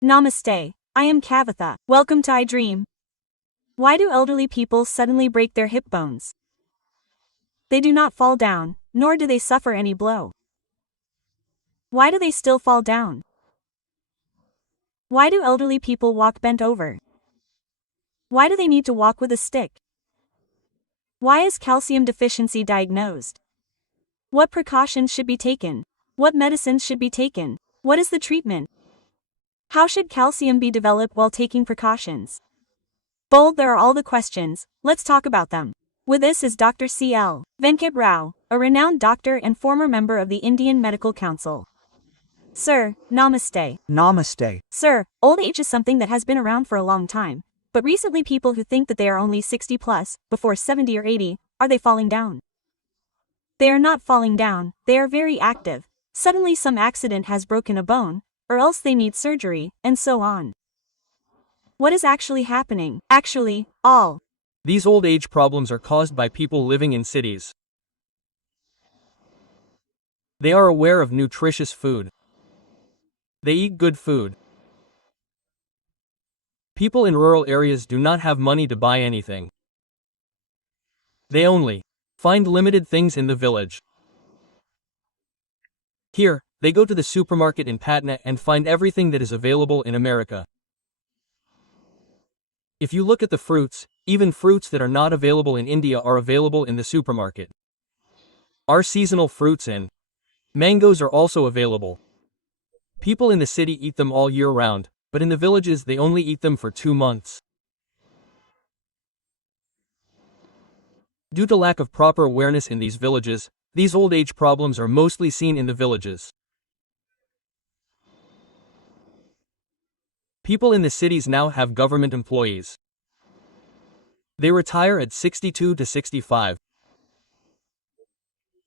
Namaste. I am Kavitha. Welcome to iDream. Why do elderly people suddenly break their hip bones? They do not fall down, nor do they suffer any blow. Why do they still fall down? Why do elderly people walk bent over? Why do they need to walk with a stick? Why is calcium deficiency diagnosed? What precautions should be taken? What medicines should be taken? What is the treatment? How should calcium be developed while taking precautions? Bold, there are all the questions, let's talk about them. With us is Dr. C.L. Venkat Rao, a renowned doctor and former member of the Indian Medical Council. Sir, namaste. Namaste. Sir, old age is something that has been around for a long time, but recently people who think that they are only 60 plus, before 70 or 80, are they falling down? They are not falling down, they are very active. Suddenly some accident has broken a bone, or else they need surgery, and so on. What is actually happening? Actually, all These old age problems are caused by people living in cities. They are aware of nutritious food. They eat good food. People in rural areas do not have money to buy anything. They only find limited things in the village. Here, they go to the supermarket in Patna and find everything that is available in America. If you look at the fruits, even fruits that are not available in India are available in the supermarket. Our seasonal fruits and mangoes are also available. People in the city eat them all year round, but in the villages they only eat them for 2 months. Due to lack of proper awareness in these villages, these old age problems are mostly seen in the villages. People in the cities now have government employees. They retire at 62 to 65.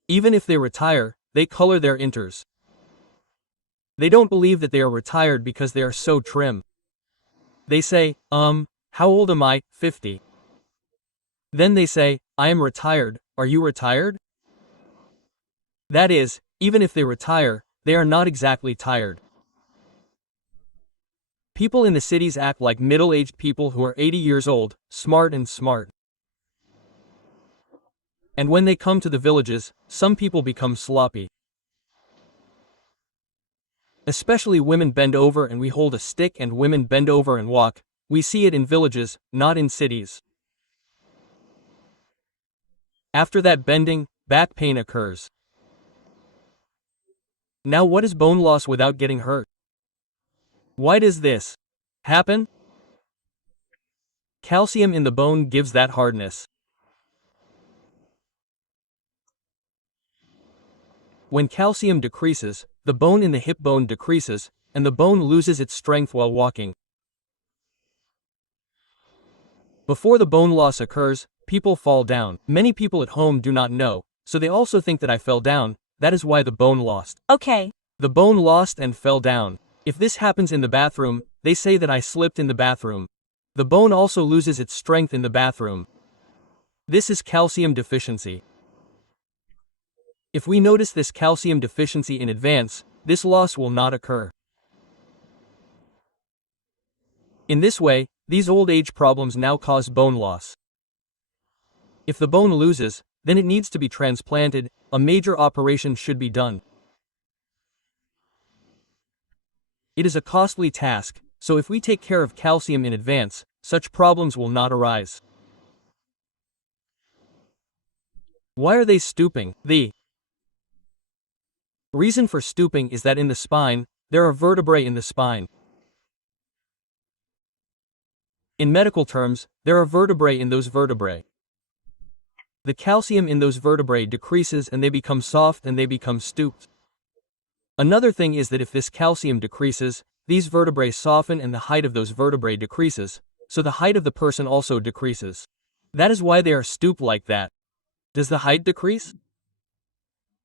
Even if they retire, they color their inters. They don't believe that they are retired because they are so trim. They say, how old am I? 50. Then they say, I am retired, are you retired? That is, even if they retire, they are not exactly tired. People in the cities act like middle-aged people who are 80 years old, smart. And when they come to the villages, some people become sloppy. Especially women bend over and we hold a stick and women bend over and walk. We see it in villages, not in cities. After that bending, back pain occurs. Now what is bone loss without getting hurt? Why does this happen? Calcium in the bone gives that hardness. When calcium decreases, the bone in the hip bone decreases, and the bone loses its strength while walking. Before the bone loss occurs, people fall down. Many people at home do not know, so they also think that I fell down, that is why the bone lost. okay. The bone lost and fell down. If this happens in the bathroom, they say that I slipped in the bathroom. The bone also loses its strength in the bathroom. This is calcium deficiency. If we notice this calcium deficiency in advance, this loss will not occur. In this way, these old age problems now cause bone loss. If the bone loses, then it needs to be transplanted, a major operation should be done. It is a costly task, so if we take care of calcium in advance, such problems will not arise. Why are they stooping? The reason for stooping is that in the spine, there are vertebrae in the spine. In medical terms, there are vertebrae in those vertebrae. The calcium in those vertebrae decreases and they become soft and they become stooped. Another thing is that if this calcium decreases, these vertebrae soften and the height of those vertebrae decreases, so the height of the person also decreases. That is why they are stooped like that. Does the height decrease?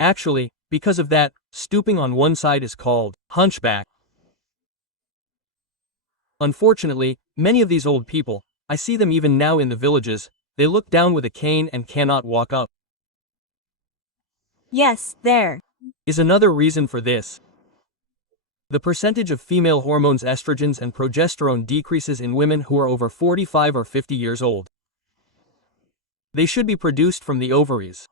Actually, because of that, stooping on one side is called hunchback. Unfortunately, many of these old people, I see them even now in the villages, they look down with a cane and cannot walk up. Yes, there Is another reason for this. The percentage of female hormones estrogens and progesterone decreases in women who are over 45 or 50 years old. They should be produced from the ovaries.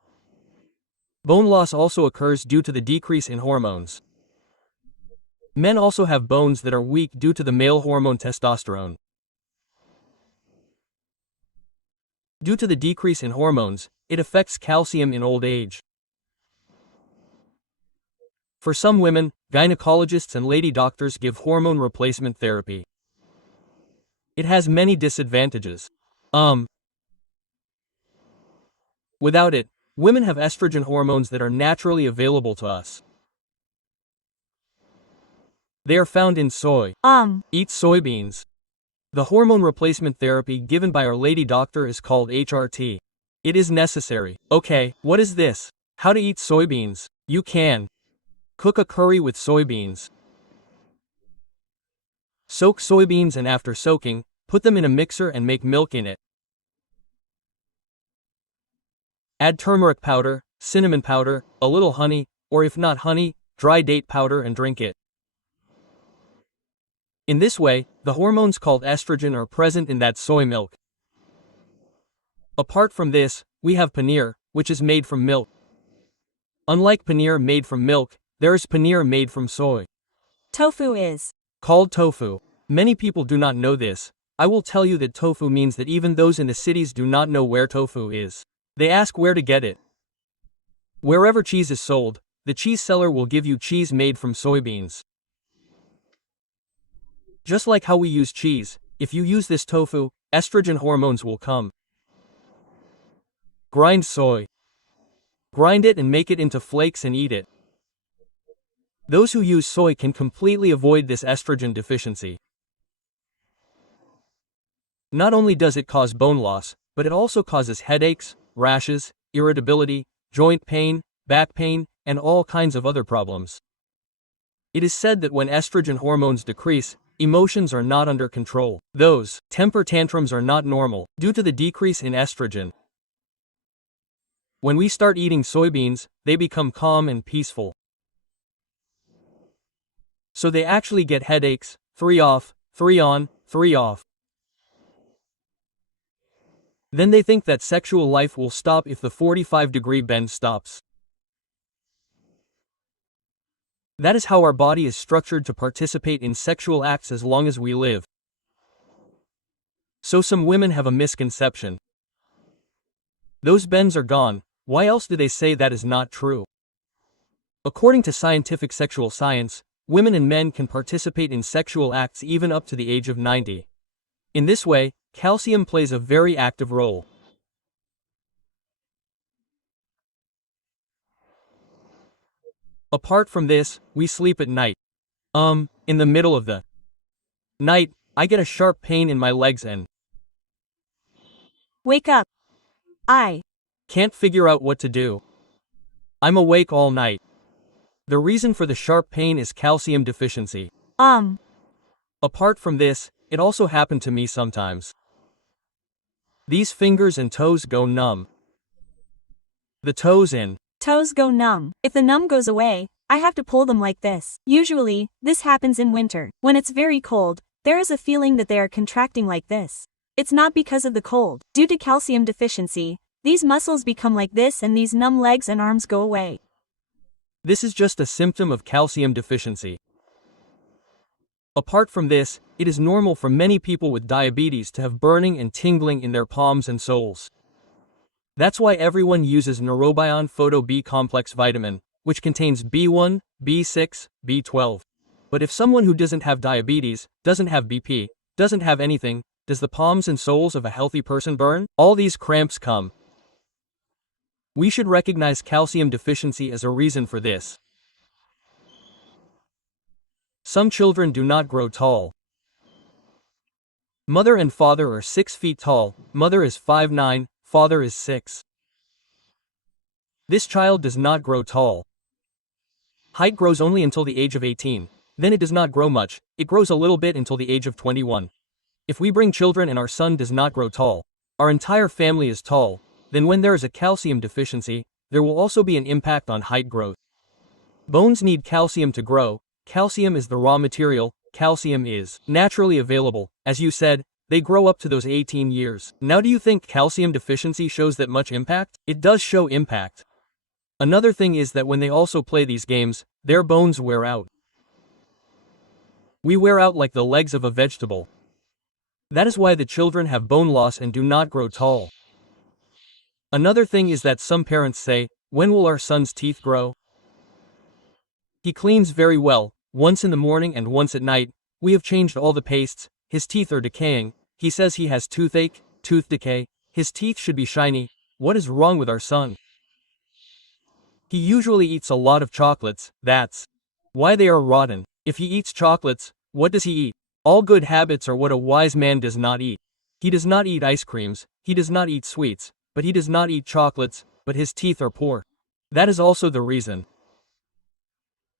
Bone loss also occurs due to the decrease in hormones. Men also have bones that are weak due to the male hormone testosterone. Due to the decrease in hormones, it affects calcium in old age. For some women, gynecologists and lady doctors give hormone replacement therapy. It has many disadvantages. Without it, women have estrogen hormones that are naturally available to us. They are found in soy. Eat soybeans. The hormone replacement therapy given by our lady doctor is called HRT. It is necessary. Okay, what is this? How to eat soybeans? You can. Cook a curry with soybeans. Soak soybeans and after soaking, put them in a mixer and make milk in it. Add turmeric powder, cinnamon powder, a little honey, or if not honey, dry date powder and drink it. In this way, the hormones called estrogen are present in that soy milk. Apart from this, we have paneer, which is made from milk. Unlike paneer made from milk, there is paneer made from soy. Tofu is called tofu. Many people do not know this. I will tell you that tofu means that even those in the cities do not know where tofu is. They ask where to get it. Wherever cheese is sold, the cheese seller will give you cheese made from soybeans. Just like how we use cheese, if you use this tofu, estrogen hormones will come. Grind soy. Grind it and make it into flakes and eat it. Those who use soy can completely avoid this estrogen deficiency. Not only does it cause bone loss, but it also causes headaches, rashes, irritability, joint pain, back pain, and all kinds of other problems. It is said that when estrogen hormones decrease, emotions are not under control. Those temper tantrums are not normal due to the decrease in estrogen. When we start eating soybeans, they become calm and peaceful. So they actually get headaches, 3 off, 3 on, 3 off. Then they think that sexual life will stop if the 45-degree bend stops. That is how our body is structured to participate in sexual acts as long as we live. So some women have a misconception. Those bends are gone, why else do they say that is not true? According to scientific sexual science, women and men can participate in sexual acts even up to the age of 90. In this way, calcium plays a very active role. Apart from this, we sleep at night. In the middle of the night, I get a sharp pain in my legs and wake up. I can't figure out what to do. I'm awake all night. The reason for the sharp pain is calcium deficiency. Apart from this, it also happened to me sometimes. These fingers and toes go numb. The toes go numb. If the numb goes away, I have to pull them like this. Usually, this happens in winter. When it's very cold, there is a feeling that they are contracting like this. It's not because of the cold. Due to calcium deficiency, these muscles become like this and these numb legs and arms go away. This is just a symptom of calcium deficiency. Apart from this, it is normal for many people with diabetes to have burning and tingling in their palms and soles. That's why everyone uses Neurobion Photo B complex vitamin, which contains B1, B6, B12. But if someone who doesn't have diabetes, doesn't have BP, doesn't have anything, does the palms and soles of a healthy person burn? All these cramps come. We should recognize calcium deficiency as a reason for this. Some children do not grow tall. Mother and father are 6 feet tall, mother is 5'9", father is 6. This child does not grow tall. Height grows only until the age of 18, then it does not grow much, it grows a little bit until the age of 21. If we bring children and our son does not grow tall, our entire family is tall, then when there is a calcium deficiency, there will also be an impact on height growth. Bones need calcium to grow, calcium is the raw material, calcium is naturally available. As you said, they grow up to those 18 years. Now do you think calcium deficiency shows that much impact? It does show impact. Another thing is that when they also play these games, their bones wear out. We wear out like the legs of a vegetable. That is why the children have bone loss and do not grow tall. Another thing is that some parents say, when will our son's teeth grow? He cleans very well, once in the morning and once at night. We have changed all the pastes, his teeth are decaying. He says he has toothache, tooth decay, his teeth should be shiny. What is wrong with our son? He usually eats a lot of chocolates, that's why they are rotten. If he eats chocolates, what does he eat? All good habits are what a wise man does not eat. He does not eat ice creams, he does not eat sweets, but he does not eat chocolates, but his teeth are poor. That is also the reason.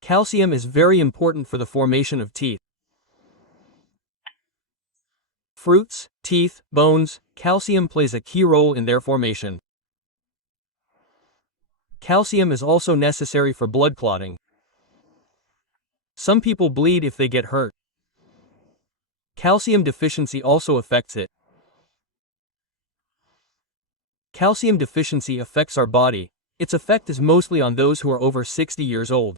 Calcium is very important for the formation of teeth. Fruits, teeth, bones, calcium plays a key role in their formation. Calcium is also necessary for blood clotting. Some people bleed if they get hurt. Calcium deficiency also affects it. Calcium deficiency affects our body. Its effect is mostly on those who are over 60 years old.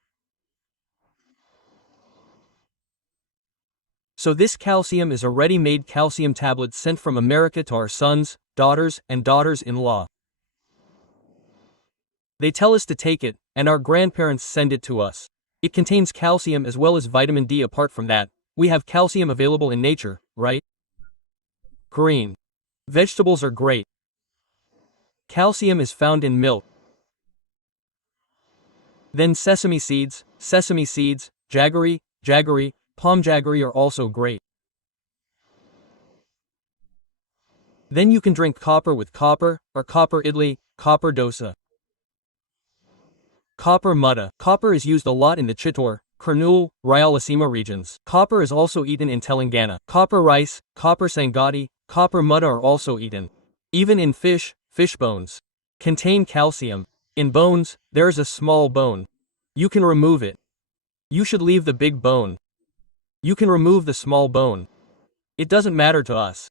So this calcium is a ready-made calcium tablet sent from America to our sons, daughters, and daughters-in-law. They tell us to take it, and our grandparents send it to us. It contains calcium as well as vitamin D. Apart from that, we have calcium available in nature, right? Green vegetables are great. Calcium is found in milk. Then sesame seeds, jaggery, palm jaggery are also great. Then you can drink copper with copper, or copper idli, copper dosa. Copper mutta. Copper is used a lot in the Chittor, Kurnool, Rayalaseema regions. Copper is also eaten in Telangana. Copper rice, copper sangati, copper mutta are also eaten. Even in fish bones contain calcium. In bones, there is a small bone. You can remove it. You should leave the big bone. You can remove the small bone. It doesn't matter to us.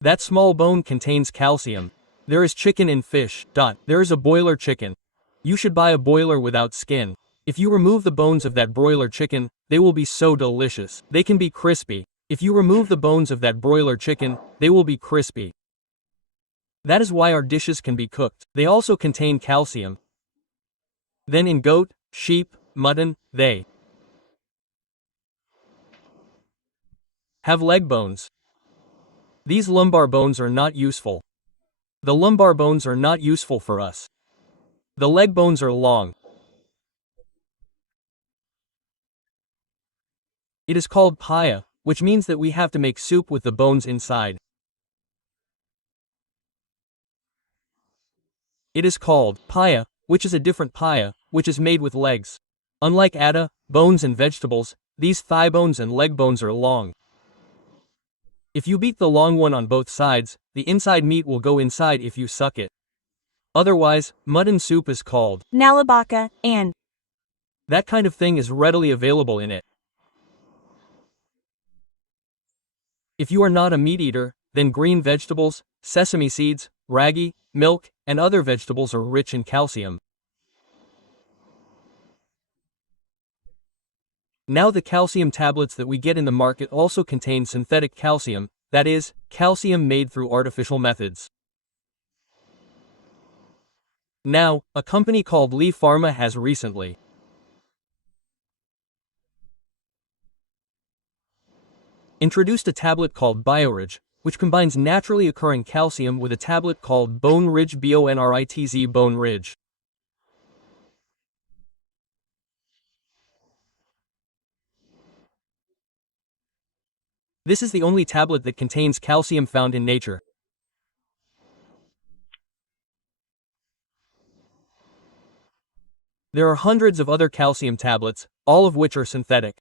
That small bone contains calcium. There is chicken in fish. There is a boiler chicken. You should buy a boiler without skin. If you remove the bones of that broiler chicken, they will be so delicious. They can be crispy. If you remove the bones of that broiler chicken, they will be crispy. That is why our dishes can be cooked. They also contain calcium. Then in goat, sheep, mutton, they have leg bones. These lumbar bones are not useful. The lumbar bones are not useful for us. The leg bones are long. It is called paya, which means that we have to make soup with the bones inside. It is called paya, which is a different paya, which is made with legs. Unlike atta, bones and vegetables, these thigh bones and leg bones are long. If you beat the long one on both sides, the inside meat will go inside if you suck it. Otherwise, mutton soup is called nalabaka, and that kind of thing is readily available in it. If you are not a meat eater, then green vegetables, sesame seeds, ragi, milk, and other vegetables are rich in calcium. Now the calcium tablets that we get in the market also contain synthetic calcium, that is, calcium made through artificial methods. Now, a company called Lee Pharma has recently introduced a tablet called BioRidge, which combines naturally occurring calcium with a tablet called Bone Ridge BONRITZ Bone Ridge. This is the only tablet that contains calcium found in nature. There are hundreds of other calcium tablets, all of which are synthetic.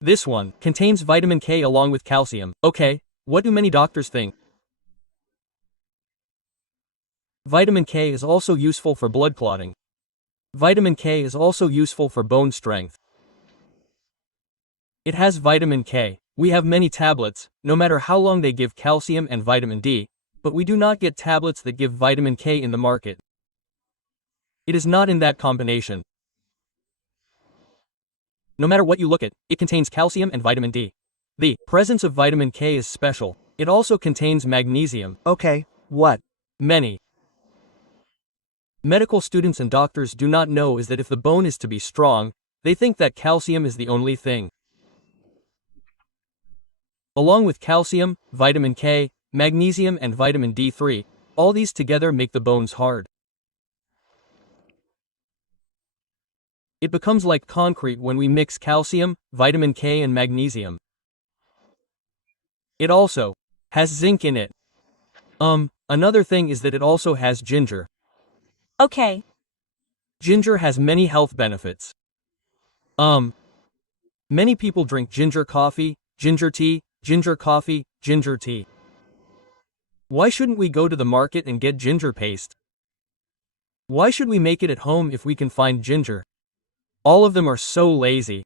This one contains vitamin K along with calcium. Okay, what do many doctors think? Vitamin K is also useful for blood clotting. Vitamin K is also useful for bone strength. It has vitamin K. We have many tablets, no matter how long they give calcium and vitamin D, but we do not get tablets that give vitamin K in the market. It is not in that combination. No matter what you look at, it contains calcium and vitamin D. The presence of vitamin K is special. It also contains magnesium. Okay, what? Many medical students and doctors do not know is that if the bone is to be strong, they think that calcium is the only thing. Along with calcium, vitamin K, magnesium and vitamin D3, all these together make the bones hard. It becomes like concrete when we mix calcium, vitamin K and magnesium. It also has zinc in it. Another thing is that it also has ginger. Okay. Ginger has many health benefits. Many people drink ginger coffee, ginger tea, ginger coffee, ginger tea. Why shouldn't we go to the market and get ginger paste? Why should we make it at home if we can find ginger? All of them are so lazy.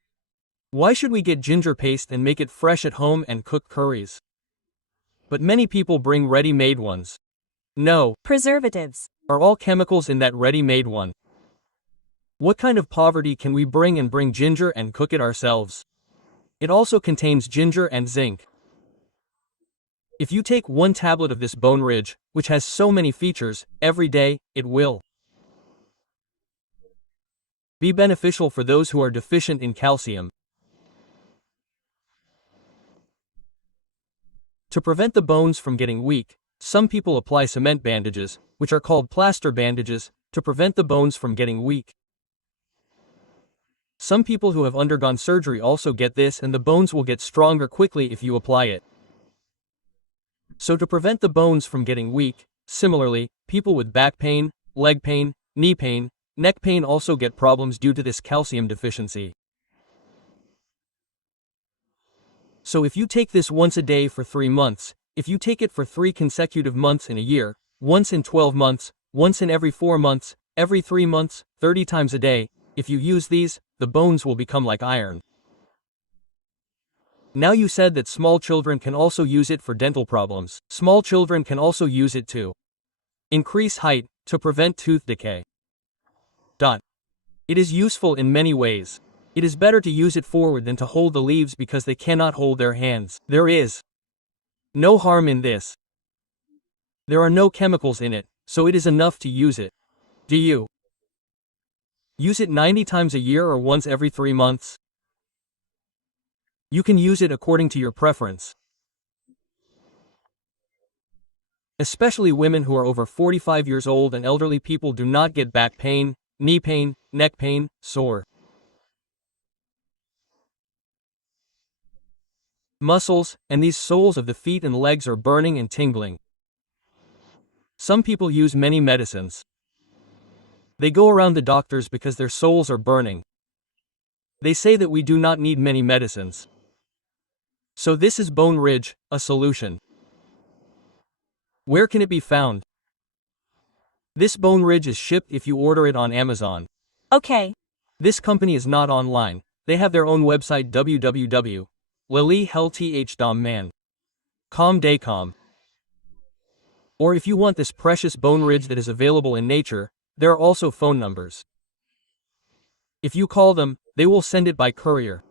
Why should we get ginger paste and make it fresh at home and cook curries? But many people bring ready-made ones. No. Preservatives. Are all chemicals in that ready-made one? What kind of poverty can we bring ginger and cook it ourselves? It also contains ginger and zinc. If you take one tablet of this Bone Ridge, which has so many features, every day, it will be beneficial for those who are deficient in calcium. To prevent the bones from getting weak, some people apply cement bandages, which are called plaster bandages, to prevent the bones from getting weak. Some people who have undergone surgery also get this, and the bones will get stronger quickly if you apply it. So to prevent the bones from getting weak, similarly, people with back pain, leg pain, knee pain, neck pain also get problems due to this calcium deficiency. So if you take this once a day for 3 months, if you take it for 3 consecutive months in a year, once in 12 months, once in every 4 months, every 3 months, 30 times a day, if you use these, the bones will become like iron. Now you said that small children can also use it for dental problems. Small children can also use it to increase height, to prevent tooth decay. It is useful in many ways. It is better to use it forward than to hold the leaves because they cannot hold their hands. There is no harm in this. There are no chemicals in it, so it is enough to use it. Do you use it 90 times a year or once every 3 months? You can use it according to your preference. Especially women who are over 45 years old and elderly people do not get back pain, knee pain, neck pain, sore muscles, and these soles of the feet and legs are burning and tingling. Some people use many medicines. They go around the doctors because their soles are burning. They say that we do not need many medicines. So this is Bone Ridge, a solution. Where can it be found? This Bone Ridge is shipped if you order it on Amazon. Okay. This company is not online. They have their own website www.lilihealthman.com. Or if you want this precious Bone Ridge that is available in nature, there are also phone numbers. If you call them, they will send it by courier.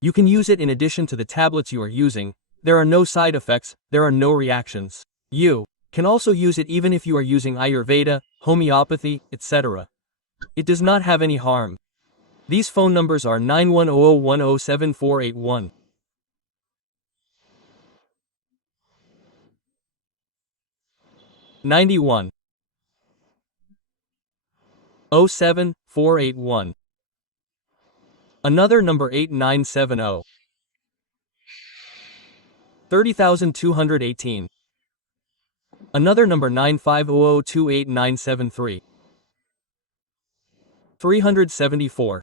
You can use it in addition to the tablets you are using. There are no side effects, there are no reactions. You can also use it even if you are using Ayurveda, homeopathy, etc. It does not have any harm. These phone numbers are 9100107481. 91 07481. Another number 8970 30218. Another number 950028973. 374.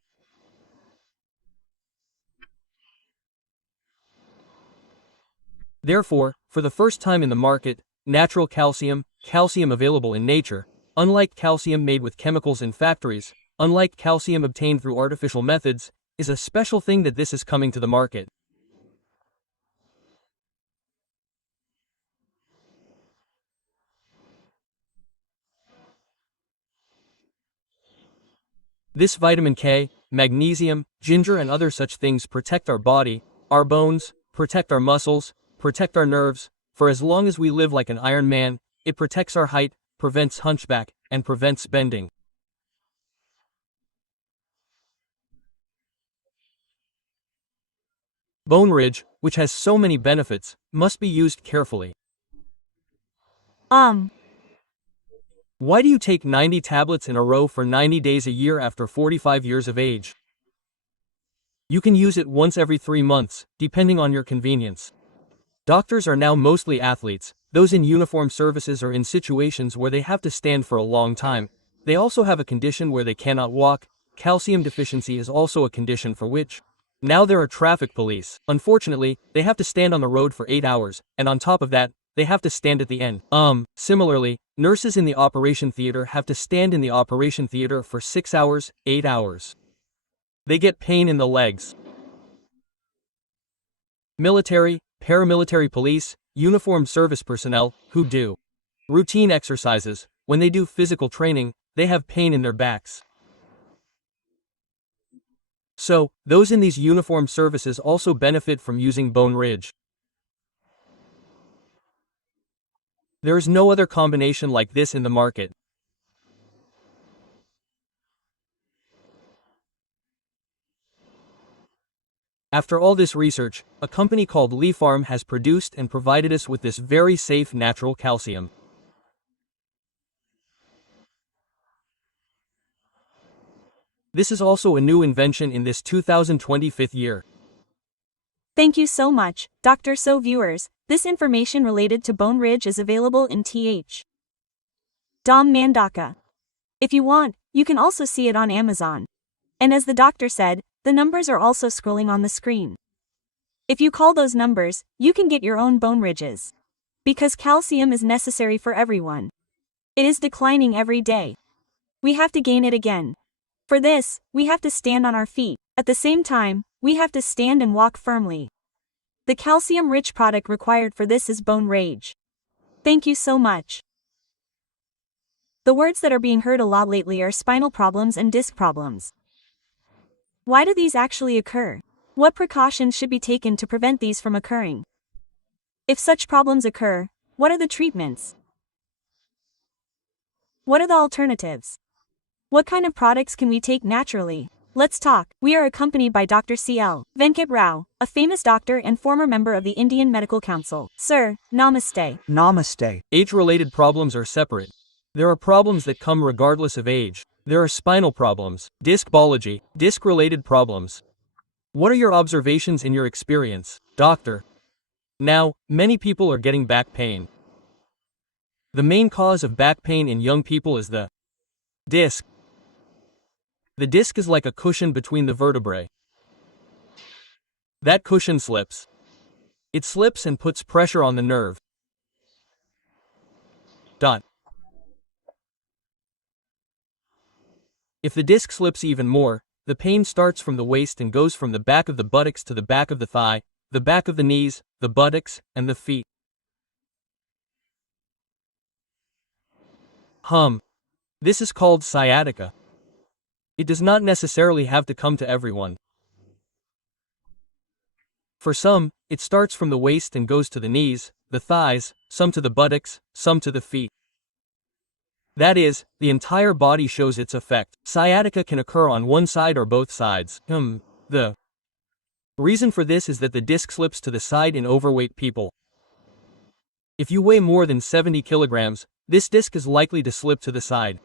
Therefore, for the first time in the market, natural calcium, calcium available in nature, unlike calcium made with chemicals in factories, unlike calcium obtained through artificial methods, is a special thing that this is coming to the market. This vitamin K, magnesium, ginger and other such things protect our body, our bones, protect our muscles, protect our nerves, for as long as we live like an Iron Man, it protects our height, prevents hunchback, and prevents bending. Bone ridge, which has so many benefits, must be used carefully. Why do you take 90 tablets in a row for 90 days a year after 45 years of age? You can use it once every 3 months, depending on your convenience. Doctors are now mostly athletes, those in uniformed services or in situations where they have to stand for a long time. They also have a condition where they cannot walk. Calcium deficiency is also a condition for which now there are traffic police. Unfortunately, they have to stand on the road for 8 hours, and on top of that, they have to stand at the end. Similarly, nurses in the operation theater have to stand in the operation theater for 6 hours, 8 hours. They get pain in the legs. Military, paramilitary police, uniformed service personnel, who do routine exercises, when they do physical training, they have pain in their backs. So, those in these uniformed services also benefit from using Bone Ridge. There is no other combination like this in the market. After all this research, a company called Lee Farm has produced and provided us with this very safe natural calcium. This is also a new invention in this 2025 year. Thank you so much, Dr. So viewers, this information related to Bone Ridge is available in Th. Dom Mandaka. If you want, you can also see it on Amazon. And as the doctor said, the numbers are also scrolling on the screen. If you call those numbers, you can get your own bone ridges. Because calcium is necessary for everyone. It is declining every day. We have to gain it again. For this, we have to stand on our feet. At the same time, we have to stand and walk firmly. The calcium-rich product required for this is Bone Rage. Thank you so much. The words that are being heard a lot lately are spinal problems and disc problems. Why do these actually occur? What precautions should be taken to prevent these from occurring? If such problems occur, what are the treatments? What are the alternatives? What kind of products can we take naturally? Let's talk. We are accompanied by Dr. C.L. Venkat Rao, a famous doctor and former member of the Indian Medical Council. Sir, namaste. Namaste. Age-related problems are separate. There are problems that come regardless of age. There are spinal problems, discbology, disc-related problems. What are your observations in your experience, doctor? Now, many people are getting back pain. The main cause of back pain in young people is the disc. The disc is like a cushion between the vertebrae. That cushion slips. It slips and puts pressure on the nerve. If the disc slips even more, the pain starts from the waist and goes from the back of the buttocks to the back of the thigh, the back of the knees, the buttocks, and the feet. This is called sciatica. It does not necessarily have to come to everyone. For some, it starts from the waist and goes to the knees, the thighs, some to the buttocks, some to the feet. That is, the entire body shows its effect. Sciatica can occur on one side or both sides. The reason for this is that the disc slips to the side in overweight people. If you weigh more than 70 kilograms, this disc is likely to slip to the side.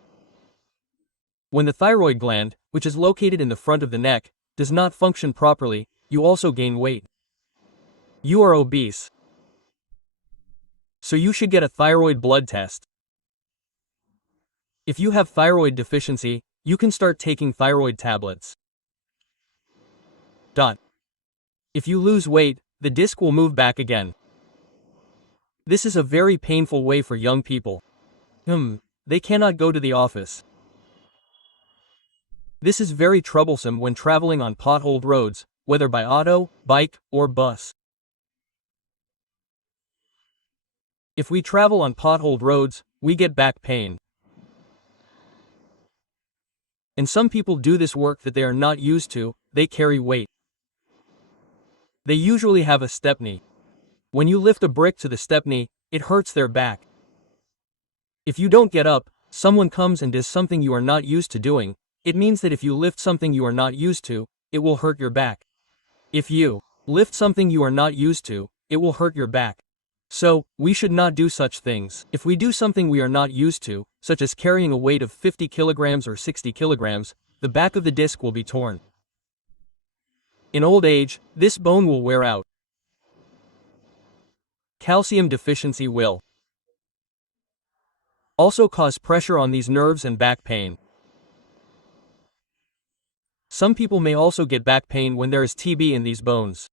When the thyroid gland, which is located in the front of the neck, does not function properly, you also gain weight. You are obese. So you should get a thyroid blood test. If you have thyroid deficiency, you can start taking thyroid tablets. If you lose weight, the disc will move back again. This is a very painful way for young people. They cannot go to the office. This is very troublesome when traveling on potholed roads, whether by auto, bike, or bus. If we travel on potholed roads, we get back pain. And some people do this work that they are not used to, they carry weight. They usually have a stepney. When you lift a brick to the stepney, it hurts their back. If you don't get up, someone comes and does something you are not used to doing, it means that if you lift something you are not used to, it will hurt your back. If you lift something you are not used to, it will hurt your back. So, we should not do such things. If we do something we are not used to, such as carrying a weight of 50 kilograms or 60 kilograms, the back of the disc will be torn. In old age, this bone will wear out. Calcium deficiency will also cause pressure on these nerves and back pain. Some people may also get back pain when there is TB in these bones.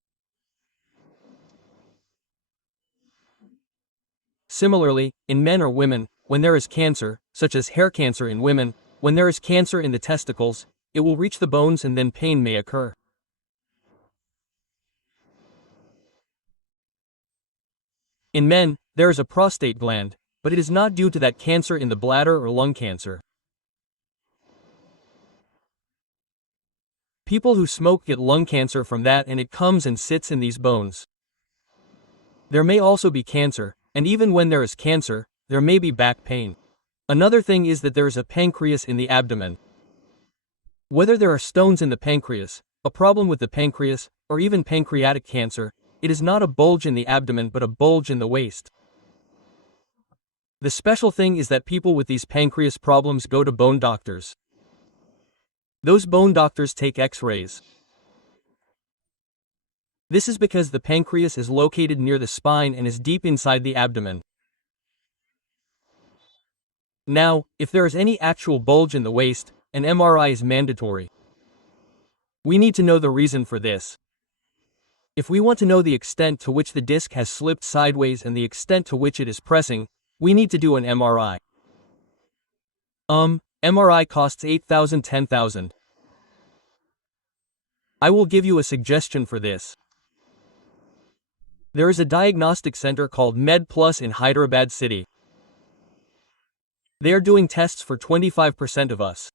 Similarly, in men or women, when there is cancer, such as hair cancer in women, when there is cancer in the testicles, it will reach the bones and then pain may occur. In men, there is a prostate gland, but it is not due to that cancer in the bladder or lung cancer. People who smoke get lung cancer from that and it comes and sits in these bones. There may also be cancer, and even when there is cancer, there may be back pain. Another thing is that there is a pancreas in the abdomen. Whether there are stones in the pancreas, a problem with the pancreas, or even pancreatic cancer, it is not a bulge in the abdomen but a bulge in the waist. The special thing is that people with these pancreas problems go to bone doctors. Those bone doctors take X-rays. This is because the pancreas is located near the spine and is deep inside the abdomen. Now, if there is any actual bulge in the waist, an MRI is mandatory. We need to know the reason for this. If we want to know the extent to which the disc has slipped sideways and the extent to which it is pressing, we need to do an MRI. MRI costs $8,000–10,000. I will give you a suggestion for this. There is a diagnostic center called MedPlus in Hyderabad city. They are doing tests for 25% of us.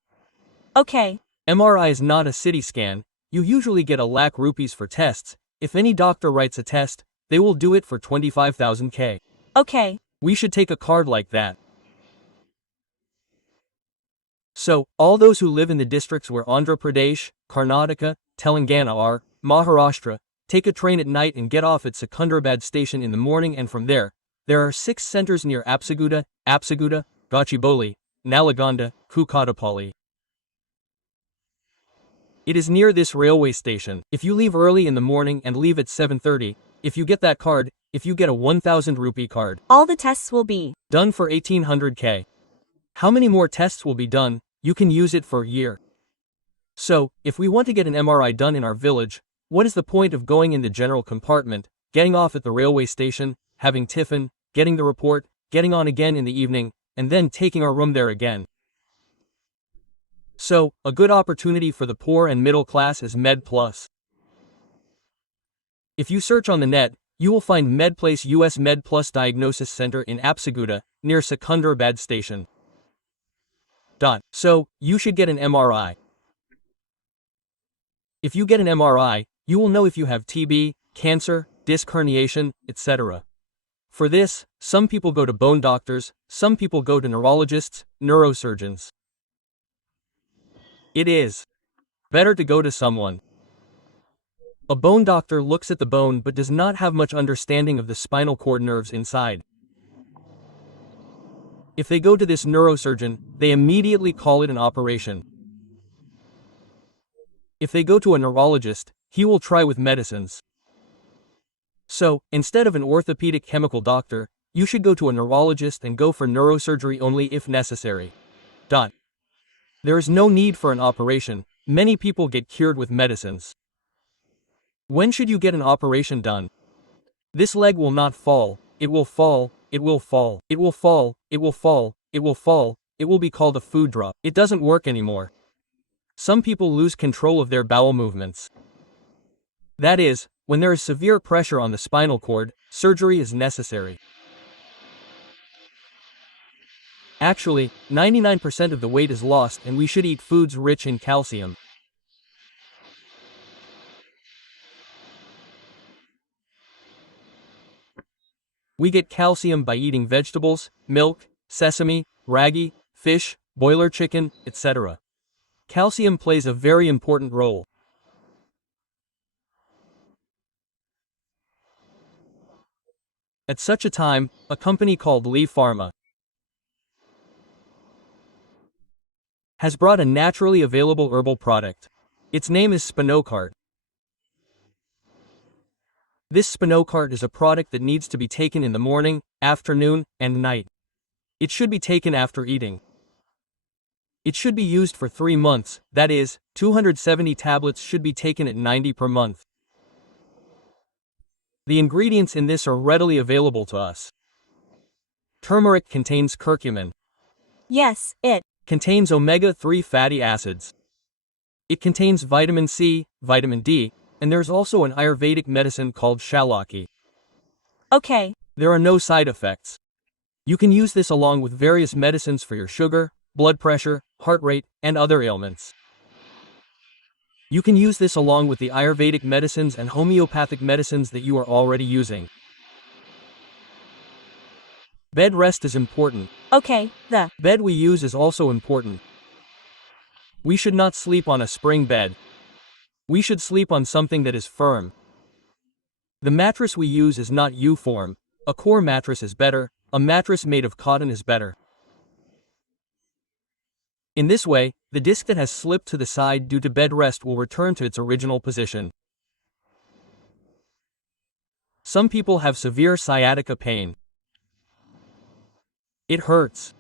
Okay. MRI is not a city scan, you usually get ₹1,00,000 for tests. If any doctor writes a test, they will do it for 25,000 K. Okay. We should take a card like that. So, all those who live in the districts where Andhra Pradesh, Karnataka, Telangana are, Maharashtra, take a train at night and get off at Secunderabad station in the morning, and from there are 6 centers near Apsaguda, Gachibowli, Nalgonda, Kukatapalli. It is near this railway station. If you leave early in the morning and leave at 7:30, if you get that card, if you get a 1,000 rupee card, All the tests will be done for 1,800 K. How many more tests will be done? You can use it for a year. So, if we want to get an MRI done in our village, what is the point of going in the general compartment, getting off at the railway station, having tiffin, getting the report, getting on again in the evening, and then taking our room there again? So, a good opportunity for the poor and middle class is MedPlus. If you search on the net, you will find MedPlus US MedPlus Diagnosis Center in Apsaguda, near Secunderabad station. So, you should get an MRI. If you get an MRI, you will know if you have TB, cancer, disc herniation, etc. For this, some people go to bone doctors, some people go to neurologists, neurosurgeons. It is better to go to someone. A bone doctor looks at the bone but does not have much understanding of the spinal cord nerves inside. If they go to this neurosurgeon, they immediately call it an operation. If they go to a neurologist, he will try with medicines. So, instead of an orthopedic chemical doctor, you should go to a neurologist and go for neurosurgery only if necessary. There is no need for an operation. Many people get cured with medicines. When should you get an operation done? This leg will not fall, it will fall, it will fall, it will fall, it will fall, it will fall, it will be called a food drop. It doesn't work anymore. Some people lose control of their bowel movements. That is, when there is severe pressure on the spinal cord, surgery is necessary. Actually, 99% of the weight is lost and we should eat foods rich in calcium. We get calcium by eating vegetables, milk, sesame, ragi, fish, boiler chicken, etc. Calcium plays a very important role. At such a time, a company called Leaf Pharma has brought a naturally available herbal product. Its name is Spinocart. This Spinocart is a product that needs to be taken in the morning, afternoon, and night. It should be taken after eating. It should be used for 3 months, that is, 270 tablets should be taken at 90 per month. The ingredients in this are readily available to us. Turmeric contains curcumin. Yes, it Contains omega-3 fatty acids. It contains vitamin C, vitamin D, and there's also an Ayurvedic medicine called Shalaki. Okay. There are no side effects. You can use this along with various medicines for your sugar, blood pressure, heart rate, and other ailments. You can use this along with the Ayurvedic medicines and homeopathic medicines that you are already using. Bed rest is important. Okay, the bed we use is also important. We should not sleep on a spring bed. We should sleep on something that is firm. The mattress we use is not U-form. A core mattress is better. A mattress made of cotton is better. In this way, the disc that has slipped to the side due to bed rest will return to its original position. Some people have severe sciatica pain. It hurts.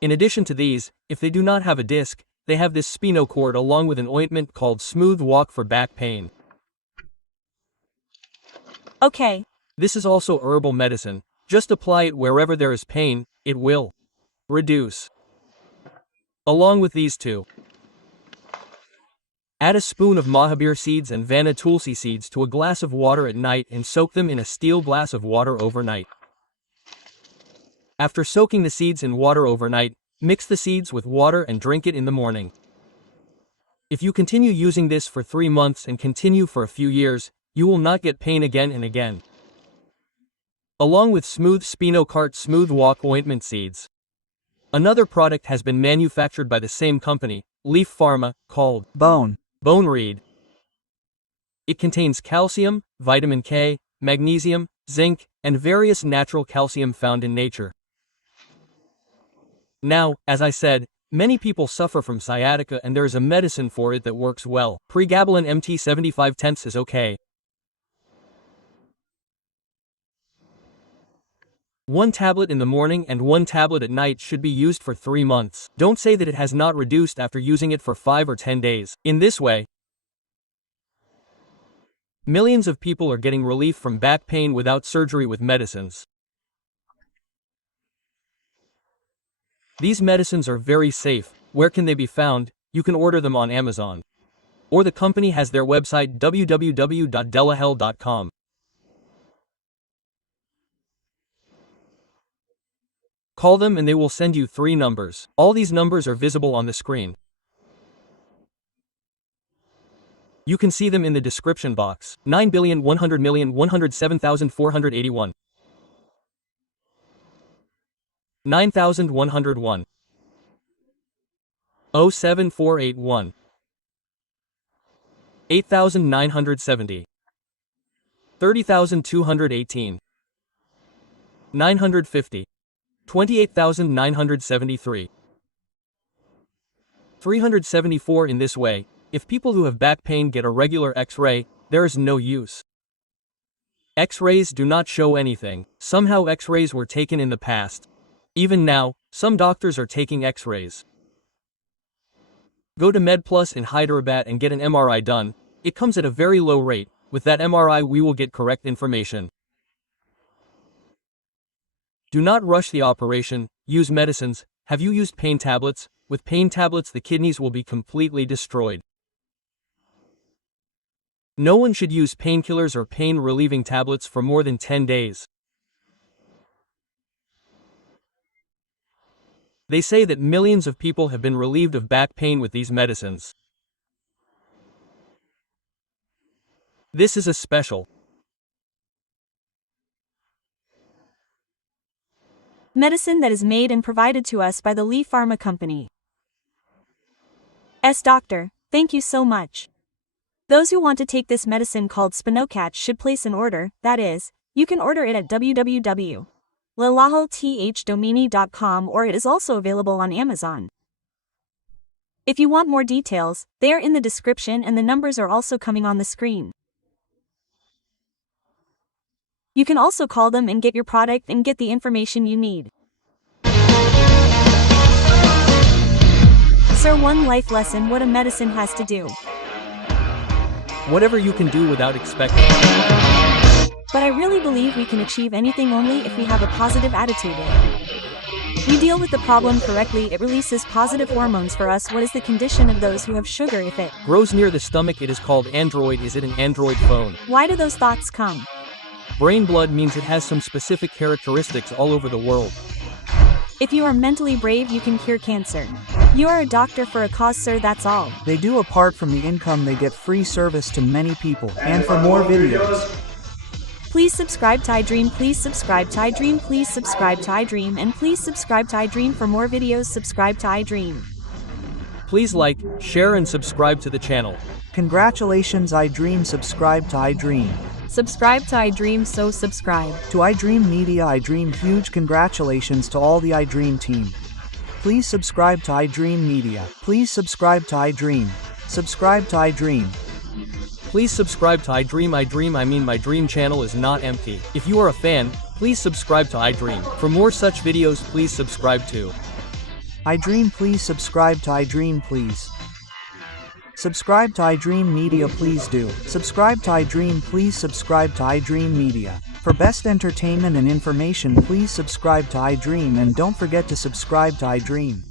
In addition to these, if they do not have a disc, they have this Spinocart along with an ointment called Smooth Walk for back pain. Okay. This is also herbal medicine. Just apply it wherever there is pain, it will reduce. Along with these two, add a spoon of Mahabir seeds and Vana Tulsi seeds to a glass of water at night and soak them in a steel glass of water overnight. After soaking the seeds in water overnight, mix the seeds with water and drink it in the morning. If you continue using this for 3 months and continue for a few years, you will not get pain again and again. Along with Smooth Spinocart Smooth Walk ointment seeds. Another product has been manufactured by the same company, Leaf Pharma, called Bone Reed. It contains calcium, vitamin K, magnesium, zinc, and various natural calcium found in nature. Now, as I said, many people suffer from sciatica and there is a medicine for it that works well. Pregabalin MT 75/10 is okay. 1 tablet in the morning and 1 tablet at night should be used for 3 months. Don't say that it has not reduced after using it for 5 or 10 days. In this way, millions of people are getting relief from back pain without surgery with medicines. These medicines are very safe. Where can they be found? You can order them on Amazon. Or the company has their website www.delahel.com. Call them and they will send you 3 numbers. All these numbers are visible on the screen. You can see them in the description box. 9,100,107,481. 9,101. 07481. 8,970. 30,218. 950. 28,973. 374. In this way, if people who have back pain get a regular X-ray, there is no use. X-rays do not show anything. Somehow X-rays were taken in the past. Even now, some doctors are taking X-rays. Go to MedPlus in Hyderabad and get an MRI done. It comes at a very low rate. With that MRI we will get correct information. Do not rush the operation, use medicines, Have you used pain tablets? With pain tablets, the kidneys will be completely destroyed. No one should use painkillers or pain-relieving tablets for more than 10 days. They say that millions of people have been relieved of back pain with these medicines. This is a special medicine that is made and provided to us by the Lee Pharma Company. Doctor, thank you so much. Those who want to take this medicine called Spinocatch should place an order, that is, you can order it at www.lalaholthdomini.com, or it is also available on Amazon. If you want more details, they are in the description and the numbers are also coming on the screen. You can also call them and get your product and get the information you need. Sir, one life lesson: what a medicine has to do. Whatever you can do without expecting. But I really believe we can achieve anything only if we have a positive attitude. We deal with the problem correctly, it releases positive hormones for us. What is the condition of those who have sugar? If it grows near the stomach, it is called Android. Is it an Android phone? Why do those thoughts come? Brain blood means it has some specific characteristics all over the world. If you are mentally brave, you can cure cancer. You are a doctor for a cause, sir, that's all. They do. Apart from the income, they get free service to many people. And for more videos, please subscribe to iDream, please subscribe to iDream, please subscribe to iDream, and please subscribe to iDream for more videos. Subscribe to iDream. Please like, share and subscribe to the channel. Congratulations iDream, subscribe to iDream. Subscribe to iDream, so subscribe. To iDream Media, iDream, huge congratulations to all the iDream team. Please subscribe to iDream Media. Please subscribe to iDream. Subscribe to iDream. Please subscribe to iDream. My dream channel is not empty. If you are a fan, please subscribe to iDream. For more such videos, please subscribe to iDream. Please subscribe to iDream, please. Subscribe to iDream Media, please do. Subscribe to iDream, please subscribe to iDream Media. For best entertainment and information, please subscribe to iDream, and don't forget to subscribe to iDream.